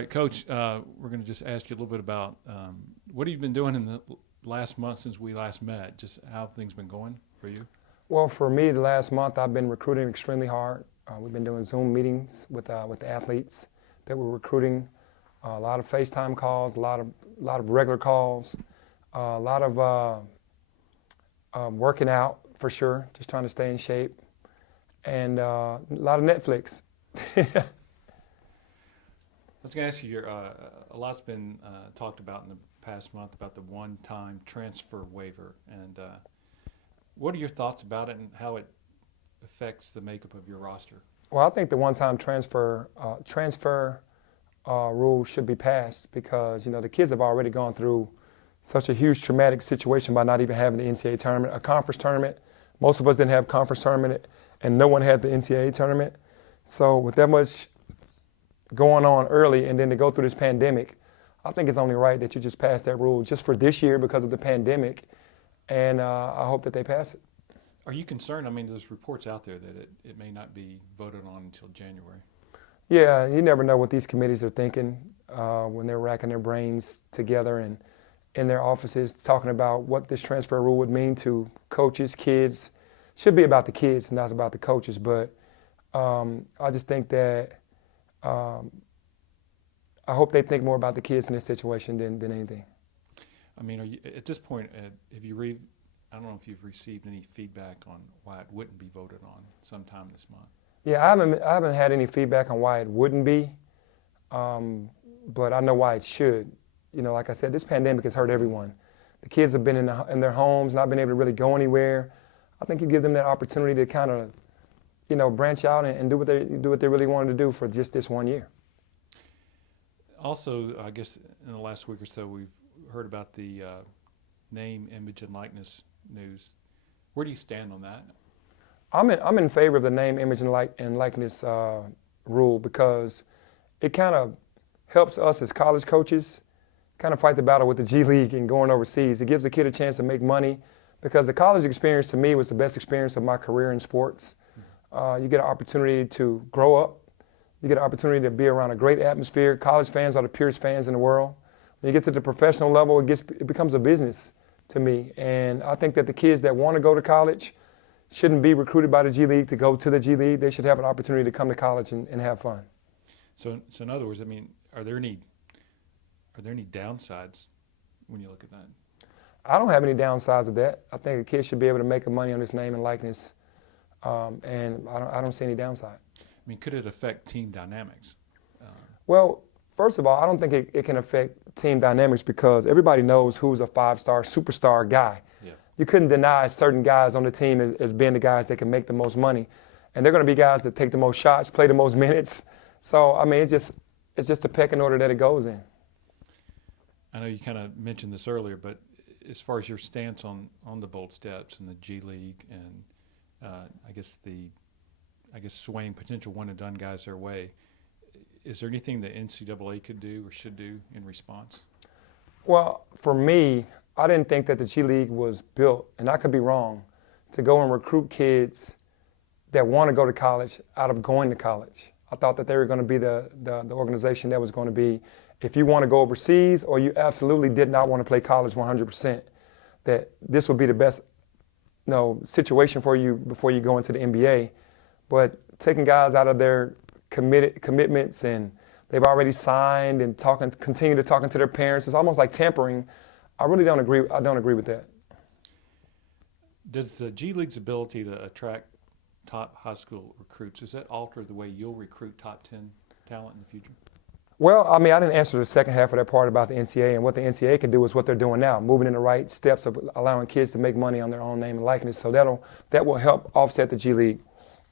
right, Coach, we're going to just ask you a little bit about what have you been doing in the last month since we last met? Just how have things been going for you? Well, for me, the last month I've been recruiting extremely hard. We've been doing Zoom meetings with the athletes that we're recruiting, a lot of FaceTime calls, a lot of regular calls, a lot of working out for sure, just trying to stay in shape, and a lot of Netflix. I was going to ask you, a lot's been talked about in the past month about the one-time transfer waiver, and what are your thoughts about it and how it affects the makeup of your roster? Well, I think the one-time transfer rule should be passed because the kids have already gone through such a huge traumatic situation by not even having the NCAA tournament, a conference tournament. Most of us didn't have conference tournament, and no one had the NCAA tournament. So with that much going on early and then to go through this pandemic, I think it's only right that you just pass that rule just for this year because of the pandemic, and I hope that they pass it. Are you concerned? I mean, there's reports out there that it may not be voted on until January. Yeah, you never know what these committees are thinking when they're racking their brains together and in their offices talking about what this transfer rule would mean to coaches, kids. It should be about the kids, not about the coaches, but I just think that I hope they think more about the kids in this situation than anything. I mean, are you, at this point, have you I don't know if you've received any feedback on why it wouldn't be voted on sometime this month. Yeah, I haven't had any feedback on why it wouldn't be, but I know why it should. Like I said, this pandemic has hurt everyone. The kids have been in their homes, not been able to really go anywhere. I think you give them that opportunity to kind of, branch out and do what they really wanted to do for just this 1 year. Also, I guess in the last week or so, we've heard about the name, image, and likeness news. Where do you stand on that? I'm in favor of the name, image, and likeness rule because it kind of helps us as college coaches kind of fight the battle with the G League and going overseas. It gives a kid a chance to make money because the college experience to me was the best experience of my career in sports. You get an opportunity to grow up. You get an opportunity to be around a great atmosphere. College fans are the purest fans in the world. When you get to the professional level, it becomes a business to me. And I think that the kids that want to go to college shouldn't be recruited by the G League to go to the G League. They should have an opportunity to come to college and have fun. So in other words, I mean, are there any downsides when you look at that? I don't have any downsides of that. I think a kid should be able to make money on his name and likeness, and I don't see any downside. I mean, could it affect team dynamics? Well, first of all, I don't think it can affect team dynamics because everybody knows who's a five-star, superstar guy. Yeah. You couldn't deny certain guys on the team as being the guys that can make the most money. And they're going to be guys that take the most shots, play the most minutes. So, I mean, it's just the pecking order that it goes in. I know you kind of mentioned this earlier, but as far as your stance on the bold steps and the G League and I guess swaying potential one-and-done guys their way, is there anything the NCAA could do or should do in response? Well, for me, I didn't think that the G League was built, and I could be wrong, to go and recruit kids that want to go to college out of going to college. I thought that they were going to be the organization that was going to be, if you want to go overseas or you absolutely did not want to play college 100%, that this would be the best situation for you before you go into the NBA. But taking guys out of their commitments and they've already signed and continue to talking to their parents, it's almost like tampering. I really don't agree. I don't agree with that. Does the G League's ability to attract top high school recruits, does that alter the way you'll recruit top 10 talent in the future? Well, I mean, I didn't answer the second half of that part about the NCAA, and what the NCAA can do is what they're doing now, moving in the right steps of allowing kids to make money on their own name and likeness. So that will help offset the G League.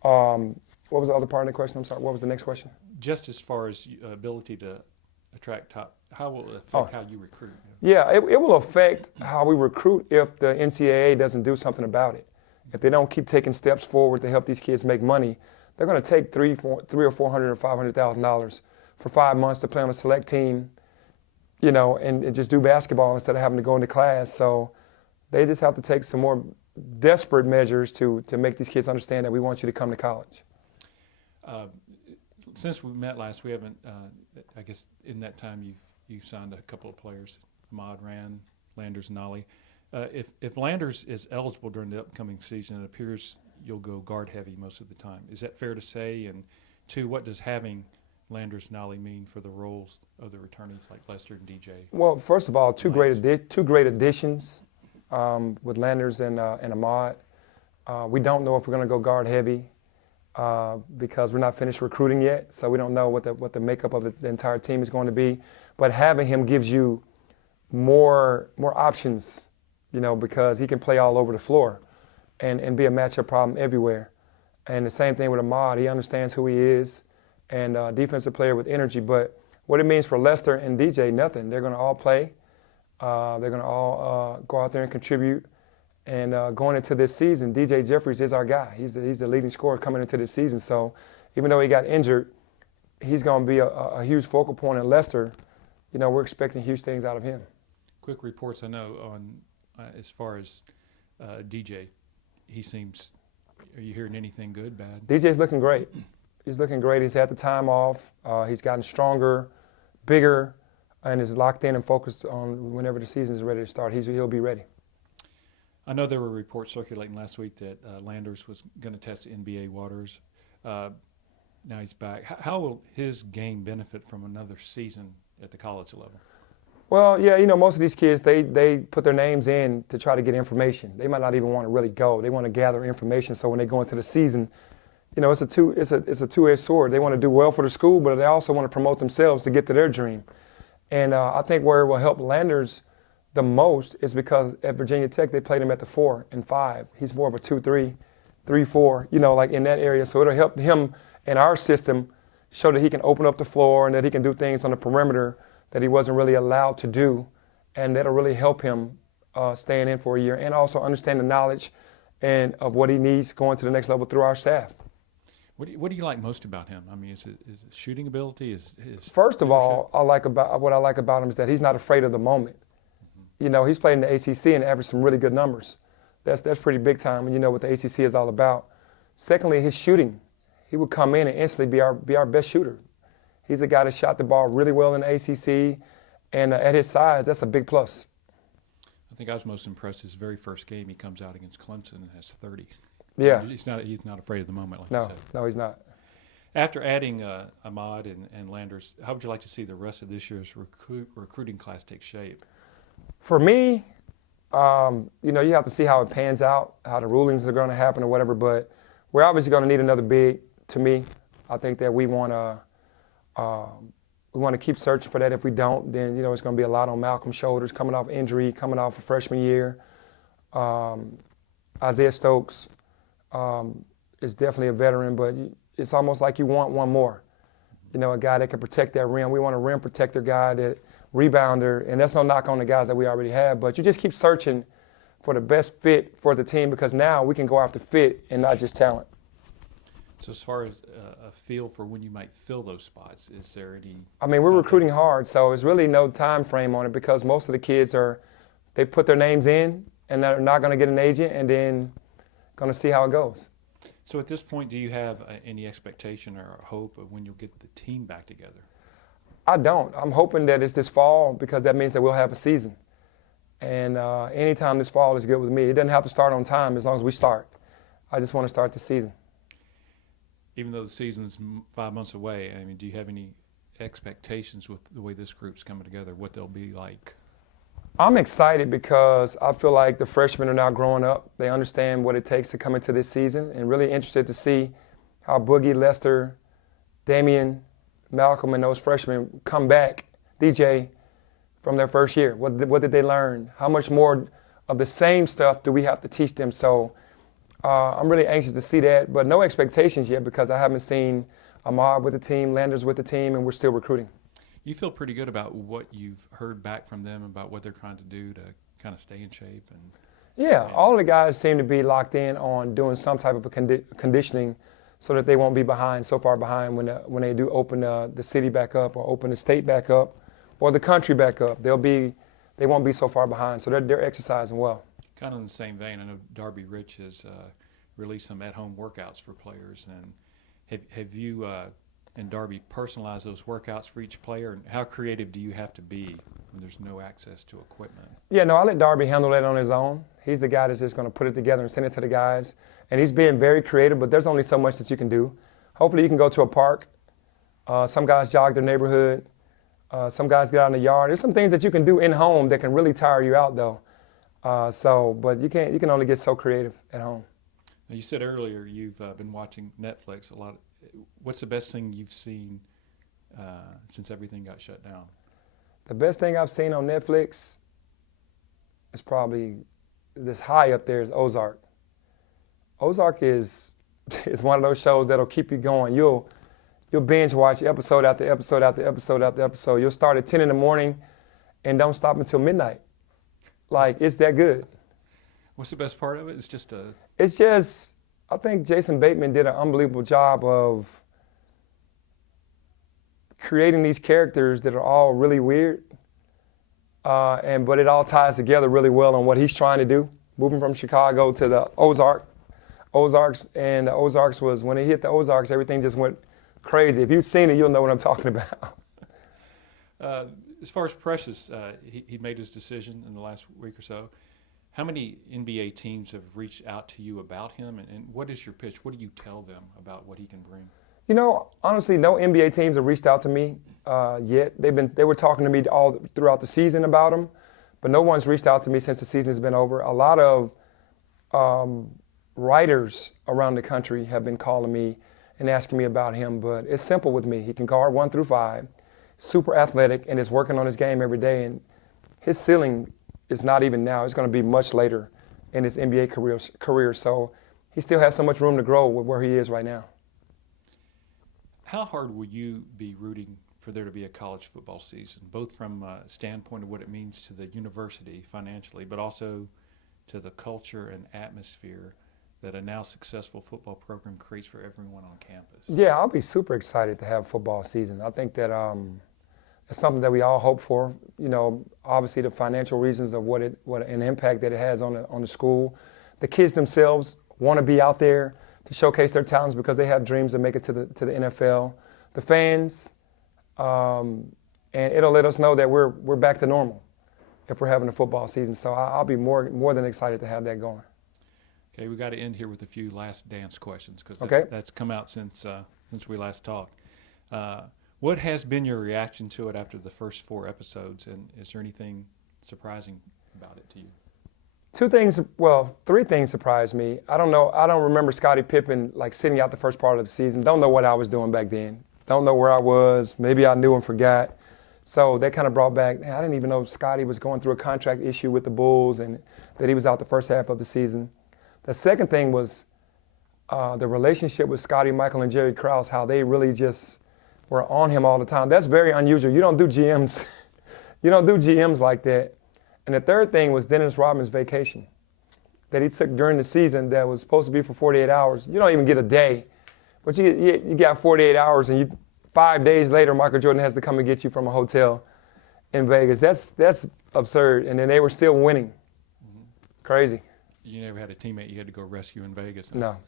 What was the other part of the question? I'm sorry. What was the next question? Just as far as ability to attract top, how will it affect how you recruit? Yeah, it will affect how we recruit if the NCAA doesn't do something about it. If they don't keep taking steps forward to help these kids make money, they're going to take $300,000 or $400,000 or $500,000 for 5 months to play on a select team, and just do basketball instead of having to go into class. So they just have to take some more desperate measures to make these kids understand that we want you to come to college. since we met last, we haven't. I guess in that time you've signed a couple of players, Ahmad, Rand, Landers, and Ali. If Landers is eligible during the upcoming season, it appears you'll go guard heavy most of the time. Is that fair to say? And two, what does having Landers and Ali mean for the roles of the returnees like Lester and DJ? Well, first of all, two great additions with Landers and Ahmad. We don't know if we're going to go guard heavy because we're not finished recruiting yet, so we don't know what the makeup of the entire team is going to be. But having him gives you more options, because he can play all over the floor and be a matchup problem everywhere. And the same thing with Ahmad. He understands who he is and defensive player with energy. But what it means for Lester and DJ, nothing. They're going to all play. They're going to all go out there and contribute. And going into this season, DJ Jeffries is our guy. He's the leading scorer coming into this season. So even though he got injured, he's going to be a huge focal point. And Lester, we're expecting huge things out of him. Quick reports I know on as far as DJ. He seems. Are you hearing anything good, bad? DJ's looking great. He's looking great. He's had the time off. He's gotten stronger, bigger, and is locked in and focused on whenever the season is ready to start. He'll be ready. I know there were reports circulating last week that Landers was going to test NBA waters. Now he's back. How will his game benefit from another season at the college level? Well, yeah, most of these kids, they put their names in to try to get information. They might not even want to really go. They want to gather information so when they go into the season, it's a two-edged sword. They want to do well for the school, but they also want to promote themselves to get to their dream. And I think where it will help Landers the most is because at Virginia Tech, they played him at the 4 and 5. He's more of a 2-3, 3-4, like in that area. So it'll help him in our system show that he can open up the floor and that he can do things on the perimeter that he wasn't really allowed to do. And that'll really help him staying in for a year and also understand the knowledge and of what he needs going to the next level through our staff. What do you like most about him? I mean, is it shooting ability? First of all, what I like about him is that he's not afraid of the moment. Mm-hmm. He's played in the ACC and averaged some really good numbers. That's pretty big time when you know what the ACC is all about. Secondly, his shooting. He would come in and instantly be our best shooter. He's a guy that shot the ball really well in the ACC, and at his size, that's a big plus. I think I was most impressed his very first game. He comes out against Clemson and has 30. Yeah. He's not afraid of the moment, like you said. No, he's not. After adding Ahmad and Landers, how would you like to see the rest of this year's recruiting class take shape? For me, you have to see how it pans out, how the rulings are going to happen or whatever, but we're obviously going to need another big, to me. I think that we want to keep searching for that. If we don't, then, it's going to be a lot on Malcolm's shoulders, coming off injury, coming off a freshman year. Isaiah Stokes is definitely a veteran, but it's almost like you want one more. A guy that can protect that rim. We want a rim protector guy, that rebounder, and that's no knock on the guys that we already have, but you just keep searching for the best fit for the team because now we can go after fit and not just talent. So as far as a feel for when you might fill those spots, is there any? I mean, we're recruiting hard, so there's really no time frame on it because most of the kids they put their names in and they're not going to get an agent and then going to see how it goes. So at this point, do you have any expectation or hope of when you'll get the team back together? I don't. I'm hoping that it's this fall because that means that we'll have a season. And anytime this fall is good with me. It doesn't have to start on time as long as we start. I just want to start the season. Even though the season's 5 months away, I mean, do you have any expectations with the way this group's coming together, what they'll be like? I'm excited because I feel like the freshmen are now growing up. They understand what it takes to come into this season and really interested to see how Boogie, Lester, Damian, Malcolm, and those freshmen come back, DJ, from their first year. What did they learn? How much more of the same stuff do we have to teach them? So I'm really anxious to see that, but no expectations yet because I haven't seen Ahmad with the team, Landers with the team, and we're still recruiting. You feel pretty good about what you've heard back from them about what they're trying to do to kind of stay in shape? Yeah, all of the guys seem to be locked in on doing some type of a conditioning so that they won't be behind, so far behind when they do open the city back up or open the state back up or the country back up. They won't be so far behind, so they're exercising well. Kind of in the same vein, I know Darby Rich has released some at-home workouts for players. And have you and Darby personalize those workouts for each player? And how creative do you have to be when there's no access to equipment? Yeah, no, I let Darby handle that on his own. He's the guy that's just going to put it together and send it to the guys. And he's being very creative, but there's only so much that you can do. Hopefully you can go to a park. Some guys jog their neighborhood. Some guys get out in the yard. There's some things that you can do in home that can really tire you out, though. But you can only get so creative at home. Now, you said earlier you've been watching Netflix a lot. What's the best thing you've seen since everything got shut down? The best thing I've seen on Netflix is probably this high up there is Ozark. Ozark is one of those shows that'll keep you going. You'll binge watch episode after episode after episode after episode. You'll start at 10 in the morning and don't stop until midnight. Like, it's that good. What's the best part of it? It's just, I think Jason Bateman did an unbelievable job of creating these characters that are all really weird, but it all ties together really well on what he's trying to do. Moving from Chicago to the Ozarks, and the Ozarks was, when he hit the Ozarks, everything just went crazy. If you've seen it, you'll know what I'm talking about. As far as Precious, he made his decision in the last week or so. How many NBA teams have reached out to you about him, and what is your pitch? What do you tell them about what he can bring? You know, honestly, no NBA teams have reached out to me yet. They were talking to me all throughout the season about him, but no one's reached out to me since the season has been over. A lot of writers around the country have been calling me and asking me about him, but it's simple with me. He can guard 1 through 5, super athletic, and is working on his game every day, and his ceiling is not even now. It's going to be much later in his NBA career. So he still has so much room to grow with where he is right now. How hard will you be rooting for there to be a college football season, both from a standpoint of what it means to the university financially, but also to the culture and atmosphere that a now successful football program creates for everyone on campus? Yeah, I'll be super excited to have football season. I think that it's something that we all hope for. You know, obviously the financial reasons of what an impact that it has on the school. The kids themselves want to be out there to showcase their talents because they have dreams to make it to the NFL. The fans, and it'll let us know that we're back to normal if we're having a football season. So I'll be more than excited to have that going. Okay, we got to end here with a few last dance questions because that's come out since we last talked. What has been your reaction to it after the first 4 episodes, and is there anything surprising about it to you? 3 things surprised me. I don't remember Scottie Pippen like sitting out the first part of the season. Don't know what I was doing back then. Don't know where I was. Maybe I knew and forgot. So that kind of brought back, I didn't even know Scottie was going through a contract issue with the Bulls and that he was out the first half of the season. The second thing was the relationship with Scottie, Michael, and Jerry Krause, how they really just were on him all the time. That's very unusual. You don't do GMs. You don't do GMs like that. And the third thing was Dennis Rodman's vacation that he took during the season that was supposed to be for 48 hours. You don't even get a day, but you got 48 hours, and 5 days later, Michael Jordan has to come and get you from a hotel in Vegas. That's absurd. And then they were still winning. Mm-hmm. Crazy. You never had a teammate you had to go rescue in Vegas? No.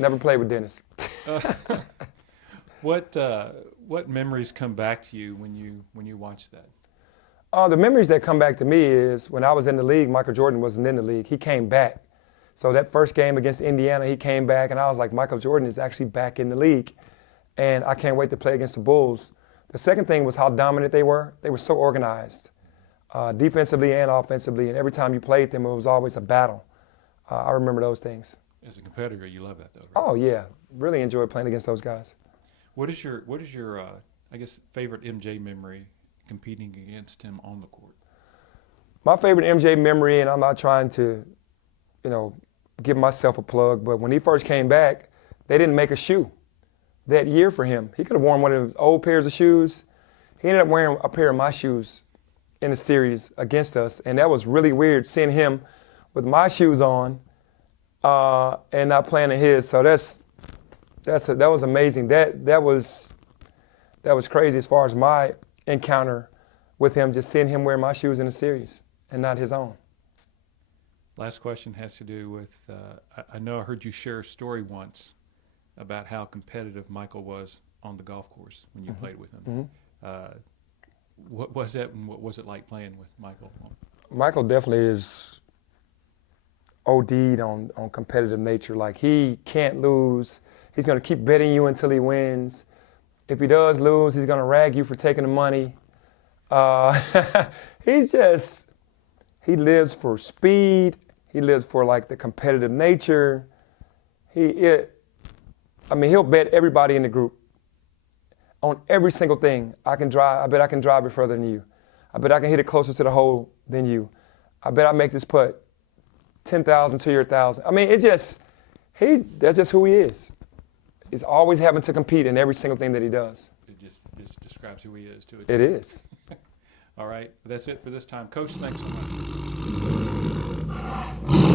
Never played with Dennis. What memories come back to you when you watch that? The memories that come back to me is when I was in the league, Michael Jordan wasn't in the league. He came back. So that first game against Indiana, he came back, and I was like, Michael Jordan is actually back in the league, and I can't wait to play against the Bulls. The second thing was how dominant they were. They were so organized, defensively and offensively, and every time you played them, it was always a battle. I remember those things. As a competitor, you love that, though, right? Oh, yeah. Really enjoyed playing against those guys. What is your I guess, favorite MJ memory competing against him on the court? My favorite MJ memory, and I'm not trying to, give myself a plug, but when he first came back, they didn't make a shoe that year for him. He could have worn one of his old pairs of shoes. He ended up wearing a pair of my shoes in the series against us, and that was really weird seeing him with my shoes on and not playing in his. So that was amazing. That was crazy as far as my encounter with him, just seeing him wear my shoes in the series and not his own. Last question has to do with, I know I heard you share a story once about how competitive Michael was on the golf course when you Mm-hmm. played with him. Mm-hmm. What was that, and what was it like playing with Michael? Michael definitely is OD'd on competitive nature. Like, he can't lose. He's going to keep betting you until he wins. If he does lose, he's going to rag you for taking the money. He lives for speed. He lives for, like, the competitive nature. He'll bet everybody in the group on every single thing. I bet I can drive it further than you. I bet I can hit it closer to the hole than you. I bet I make this putt 10,000 to your 1,000. I mean, that's just who he is. He's always having to compete in every single thing that he does. It just describes who he is to it. It is. All right, that's it for this time. Coach, thanks so much.